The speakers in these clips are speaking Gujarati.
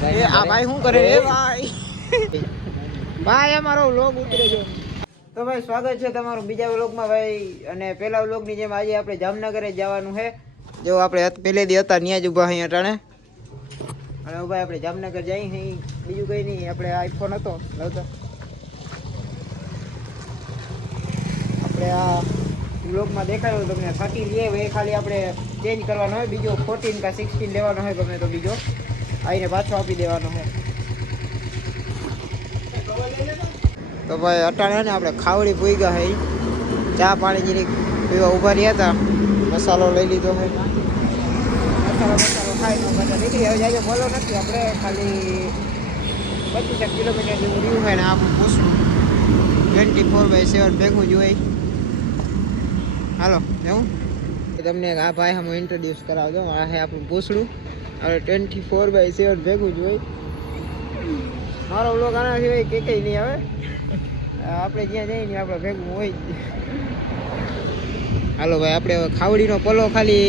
એ આ ભાઈ શું કરે એ ભાઈ ભાઈ અમારો વ્લોગ ઉતરે જો તો ભાઈ સ્વાગત છે તમારું બીજા વ્લોગમાં ભાઈ અને પહેલા વ્લોગની જેમ આજે આપણે જામનગરે જવાનું છે જો આપણે પહેલેથી હતા ત્યાં જ ઊભા અહીંયા અટાણે અને ભાઈ આપણે જામનગર જઈ બીજું કંઈ નહીં આપણે આઈફોન હતો લાવતા આપણે આ વ્લોગમાં દેખાડ્યો તમને 30 લે એ ખાલી આપણે ચેન્જ કરવાનો હોય બીજો 14 કા 16 લેવાનો હોય ગમે તો બીજો આઈને પાછો આપી દેવાનો છે તો ભાઈ અટાણે ને આપણે ખાવડી પૂઈ ગયા હે ચા પાણી જીરીક પીવા ઊભા રહ્યા હતા મસાલો લઈ લીધો છે મસાલો ખાઈ નો બધા નીકળી હવે જાય બોલો નથી આપણે ખાલી 25 કિલોમીટર જેવું રહ્યું હોય ને આપણું પૂછવું 24/7 ભેગું જોઈએ હાલો જવું તમને આ ભાઈ હું ઇન્ટ્રોડ્યુસ કરાવ દઉં આ છે આપણું પૂછડું હવે 24/7 ભેગું જ હોય મારો વ્લોગ આના સિવાય કે કંઈ નહીં આવે આપણે જ્યાં જઈએ ને આપણે ભેગું હોય જ હાલો ભાઈ આપણે હવે ખાવડીનો પલો ખાલી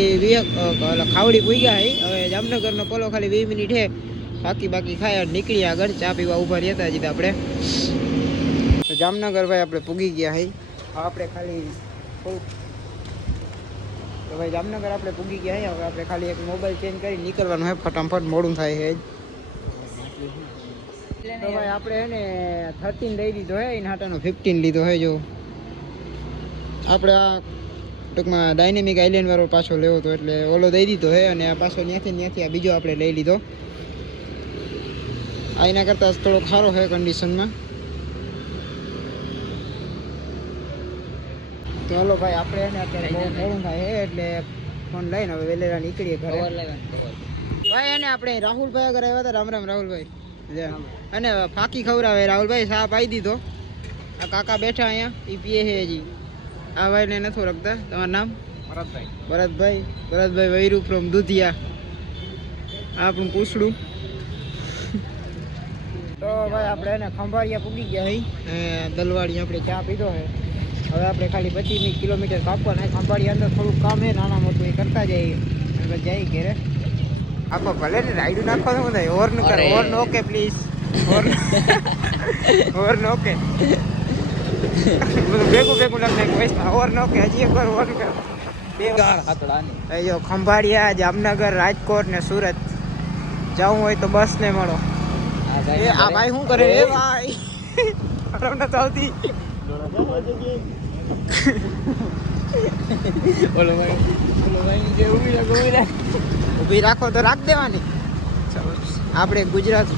ખાવડી પૂગ્યા હે હવે જામનગરનો પલો ખાલી 20 મિનિટ છે બાકી ખાય નીકળી આગળ ચા પીવા ઊભા રહ્યા હતા જીત આપણે તો જામનગર ભાઈ આપણે પૂગી ગયા હે આપણે ખાલી થોડુંક તો ભાઈ જામનગર આપણે પૂગી ગયા હે હવે આપણે ખાલી એક મોબાઈલ ચેન્જ કરી નીકળવાનું હોય ફટાફટ મોડું થાય છે તો ભાઈ આપણે હે ને 13 લઈ લીધો હે એના હાટાનો 15 લીધો હે જો આપણે આ ટૂંકમાં ડાયનેમિક આઇલેન્ડ વાળો પાછો લેવો હતો એટલે ઓલો દઈ દીધો હે અને આ પાછો ત્યાંથી આ બીજો આપણે લઈ લીધો આ એના કરતાં થોડોક સારો છે કન્ડિશનમાં તો હાલો ભાઈ આપણે એને અત્યારે મોડું થાય છે એટલે ફોન લઈને હવે વેલેરા નીકળીએ ઘરે ભાઈ એને આપણે રાહુલભાઈ આગળ આવ્યા હતા રામ રામ રાહુલભાઈ અને ફાકી ખવડાવે રાહુલભાઈ સા પાઈ દીધો આ કાકા બેઠા અહીંયા એ પીએ છે હજી આ ભાઈને નથી ઓળખતા તમારું નામ ભરતભાઈ વૈરુ ફ્રોમ દુધિયા આ આપણું પૂછડું તો ભાઈ આપણે એને ખંભાળિયા પૂગી ગયા દલવાડી આપણે ચા પીધો છે હવે આપણે ખાલી 25 કિલોમીટર કાપવાના ખંભાળિયા અંદર થોડુંક કામ છે નાના મોટું એ કરતા જઈએ અને જઈએ ઘેરે આપો ભલે ને રાઈડું નાખવાનું શું થાય હોર્ન કર horn okay please horn okay ભેગું નાખ વોઇસ હોર્ન ઓકે હજી એક વાર હોર્ન કર જો ખંભાળિયા જામનગર રાજકોટ ને સુરત જવું હોય તો બસ ને મળો એ આ ભાઈ શું કરે એ ભાઈ તમને તો આવતી ઊભી રાખો તો રાખ દેવાની આપણે ગુજરાત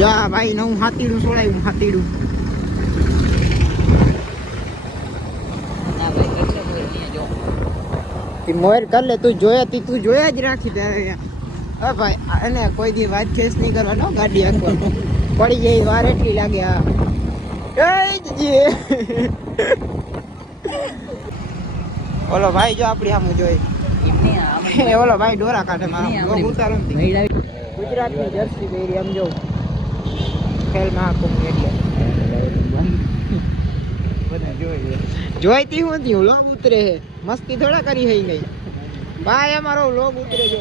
જા ભાઈ નવું હાથીડું છોડાયું હાથીડું મોર કર લે તું જોયા જ રાખી ત્યારે હા ભાઈ એને કોઈ દી વાત ખેસ નહીં કરવાનો ગાડી આખો પડી જાય વાર એટલી લાગે હા ઓલો ભાઈ જો આપડી સામું જોઈ ઓલો ભાઈ ડોરા કાઢે મારો ઉતારો ગુજરાતની જર્સી પહેરી આમ જો ખેલ મહાકુંભ એટલે જોઈતી હું થયું લોગ ઉતરે હે મસ્તી થોડા કરી હઈ ગઈ ભાઈ અમારો લોગ ઉતરે જો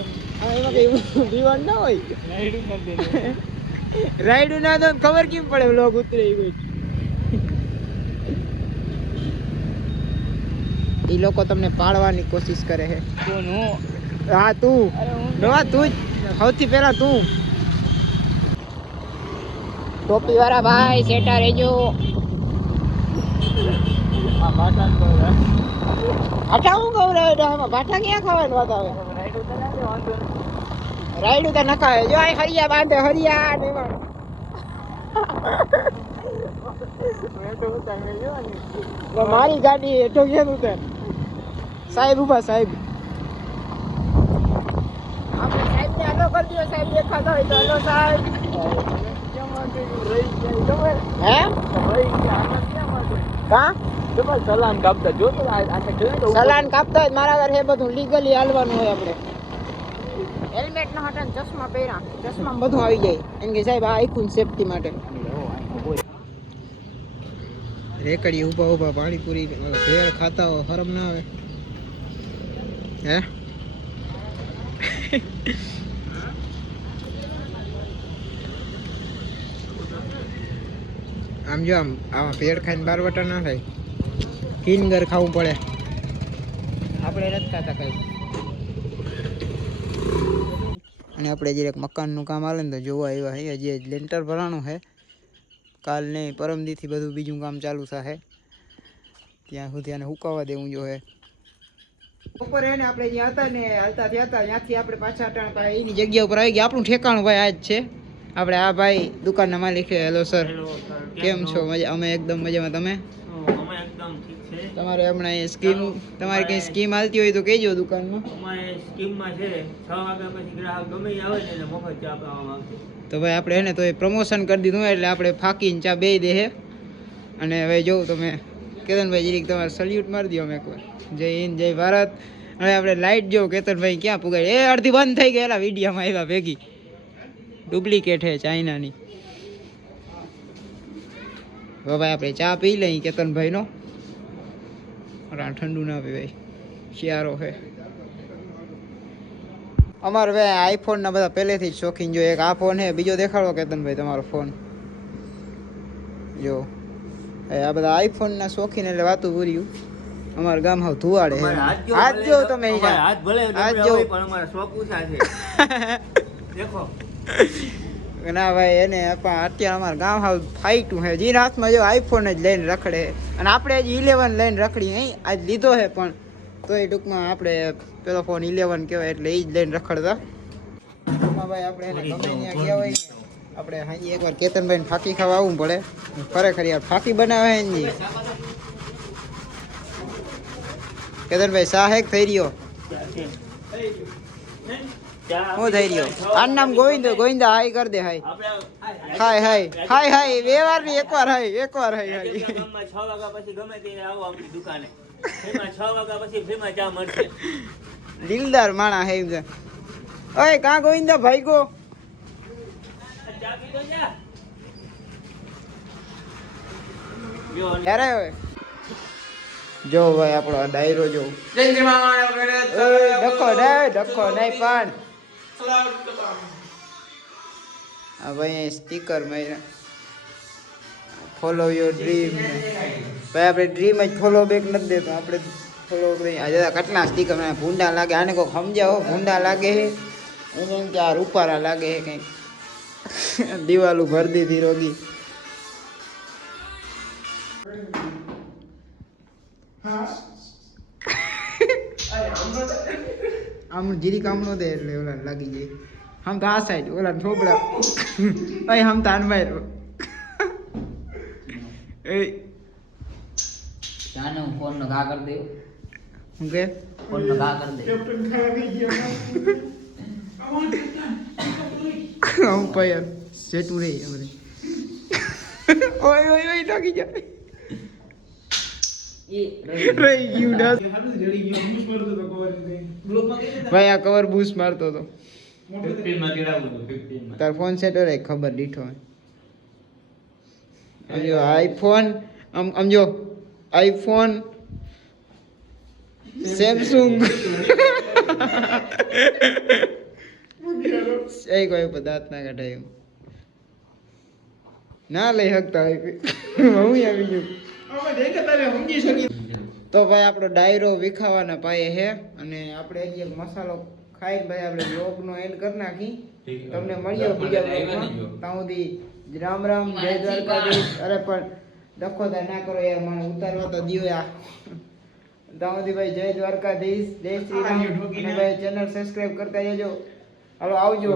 એમાં કઈ દીવાન ના હોય રાઈડ ના તો ખબર કેમ પડે લોગ ઉતરે એ લોકો તમને પાડવાની કોશિશ કરે છે હા તું તું જ સૌથી પહેલા તું ટોપી વાળા ભાઈ સેટા રેજો ભાઠા હું કહું રહ્યો ભાઠા ક્યાં ખાવાનું વાત આવે રાઈડ તો નખાવે જો આ હરિયા બાંધે હરિયા ને મારી ગાડી હેઠો કેમ ઉતર સાહેબ ઉભા સાહેબ આપણે સાહેબ ને હાલો કરી દો સાહેબ દેખાતા હોય તો હાલો સાહેબ હે કા સલાન કાપતા જો સલાન કાપતા મારા ઘર હે બધું લીગલી હાલવાનું હોય આપણે હેલ્મેટ ના હટાન ચશ્મા પહેરા ચશ્મા બધું આવી જાય એમ કે સાહેબ આ આખું સેફટી માટે રેકડી ઊભા પાણીપુરી ભેળ ખાતા હોય શરમ ના આવે હે આમ જો આમ આમાં પેડ ખાઈને બારવટા ના થાય, કિનગર ખાવું પડે. આપણે નથી ખાતા કઈ. અને આપણે જે એક મકાનનું કામ હાલે ને તો જોવા આવ્યા હે. હજી લેન્ટર ભરાણું છે. કાલ નહીં પરમદીથી બધું બીજું કામ ચાલુ થશે. ત્યાં સુધી આને હુકાવા દેવું જોઈએ. બપોરે એને આપણે જ્યાં હતા ને હાલતા થયા હતા ત્યાંથી આપણે પાછા અટાણા એની જગ્યા ઉપર આવી ગયા. આપણું ઠેકાણું ભાઈ આ જ છે. આપણે આ ભાઈ દુકાનના માલિક છે. હેલો સર, કેમ છો? મજા? અમે એકદમ મજામાં. તમે? તમારે હમણાં સ્કીમ, તમારી કઈ સ્કીમ હાલતી હોય તો કહેજો દુકાનમાં. અમારે સ્કીમમાં છે 6 વાગ્યા પછી ગ્રાહક ગમે આવે ને એને મફત ચા આપવામાં આવશે. તો ભાઈ આપણે એને તો પ્રમોશન કરી દીધું એટલે આપણે ફાકીને ચા બે દે. અને હવે જોઉં તમે કેતનભાઈ જરીક તમારે સલ્યુટ મારી દો અમે એકવાર. જય હિન્દ, જય ભારત. હવે આપણે લાઈટ જો કેતનભાઈ ક્યાં પુગાય. એ અડધી બંધ થઈ ગયેલા વિડીયામાં આવ્યા ભેગી. ડુપ્લિકેટ હે ચાઇનાની. હવે ભાઈ આપણે ચા પી લઈ કેતનભાઈનો. ઠંડુ ના પીવાય, શિયાળો છે. અમારે ભાઈ આઈફોનના બધા પહેલેથી જ શોખીન. જો એક આ ફોન છે, બીજો દેખાડો કેતનભાઈ તમારો ફોન. જો આ બધા આઈફોનના શોખીન એટલે વાતું પૂર્યું. અમારા ગામ હાવ ધુવાડે. હાથ જો તમે હાથ ભલે હાથ જો પણ અમારા શોખ ઊંચા છે. દેખો ના ભાઈ એને અત્યારે અમારા ગામ હાવ ફાઈટું છે. જીન હાથમાં જો આઈફોન જ લઈને રખડે. અને આપણે હજી 11 લઈને રખડી અહીં આજ લીધો છે પણ તોય ટૂંકમાં આપણે પેલો ફોન 11 કહેવાય એટલે એ જ લઈને રખડતા. ટૂંકમાં ભાઈ આપણે એને ગમે ત્યાં ગયા હોય આપણે હાજી એકવાર કેતનભાઈને ફાકી ખાવા આવવું પડે. ખરેખર યાર ફાકી બનાવે હે ને કેતનભાઈ. સાહેબ થઈ રહ્યો હું થઈ રહ્યો. આનું નામ ગોવિંદ. ગોવિંદા હાય કર દે. હાય હાય હાય હાય હાય. બે વાર ની એકવાર હાય, એકવાર હાય. હાય 6 વાગ્યા પછી ગમે ત્યારે આવો આપણી દુકાને. એમાં 6 વાગ્યા પછી ફ્રીમાં ચા મળશે. દિલદાર માણા હે. ઓય કા ગોવિંદા ભાઈ ગો ચા પીતો જા. યાર જો ભાઈ આપણો આ ડાયરો જો. ડખો નહીં પણ આ ભાઈ સ્ટીકર માર્યા. Follow your dream. ભાઈ આપણે ડ્રીમ જ ફોલો બેક નથી દેતો. આપણે ફોલો આજે કેટલા સ્ટીકર ભૂંડા લાગે. આને કોઈ સમજાવો ભૂંડા લાગે છે એને એમ કે આ રૂપારા લાગે છે કંઈક. દિવાલું ભરી દીધી રોગી. આમ જીરી કામ નો દે એટલે ઓલા લાગી જાય. આમ તો આ સાઈડ ઓલા ઠોબડા ભાઈ આમ તો આનભાઈ એ જાને હું ફોન નો ઘા કરી દે. હું કે ફોન નો ઘા કરી દે. કેપ્ટન ખાવા ગઈ ગયા આમ પાયર સેટું રે અમારે. ઓય ઓય ઓય લાગી જાય. રહી ગયું ભાઈ. આ કવર બૂસ્ટ મારતો હતો. તાર ફોન સેટ હોય ખબર દીઠો. સમજો આઈફોન સમજો આઈફોન સેમસંગ એ કોઈ પદાર્થ ના કાઢાય ના લઈ શકતા હોય. હું આવી ગયું તો ભાઈ આપણો ડાયરો વિખાવાના પાયે છે. અને આપણે હજી એક મસાલો ખાઈને ભાઈ આપણે બ્લોગનો એન્ડ કરી નાખી. તમને મળીએ બીજા બ્લોગમાં. ત્યાં સુધી રામ રામ, જય દ્વારકાધીશ. અરે પણ દખોતા ના કરો યાર, મને ઉતારવા તો દિયો યાર. ત્યાં સુધી ભાઈ જય દ્વારકાધીશ, જય શ્રી રામ. અને ભાઈ ચેનલ સબસ્ક્રાઇબ કરતા જજો. હાલો આવજો.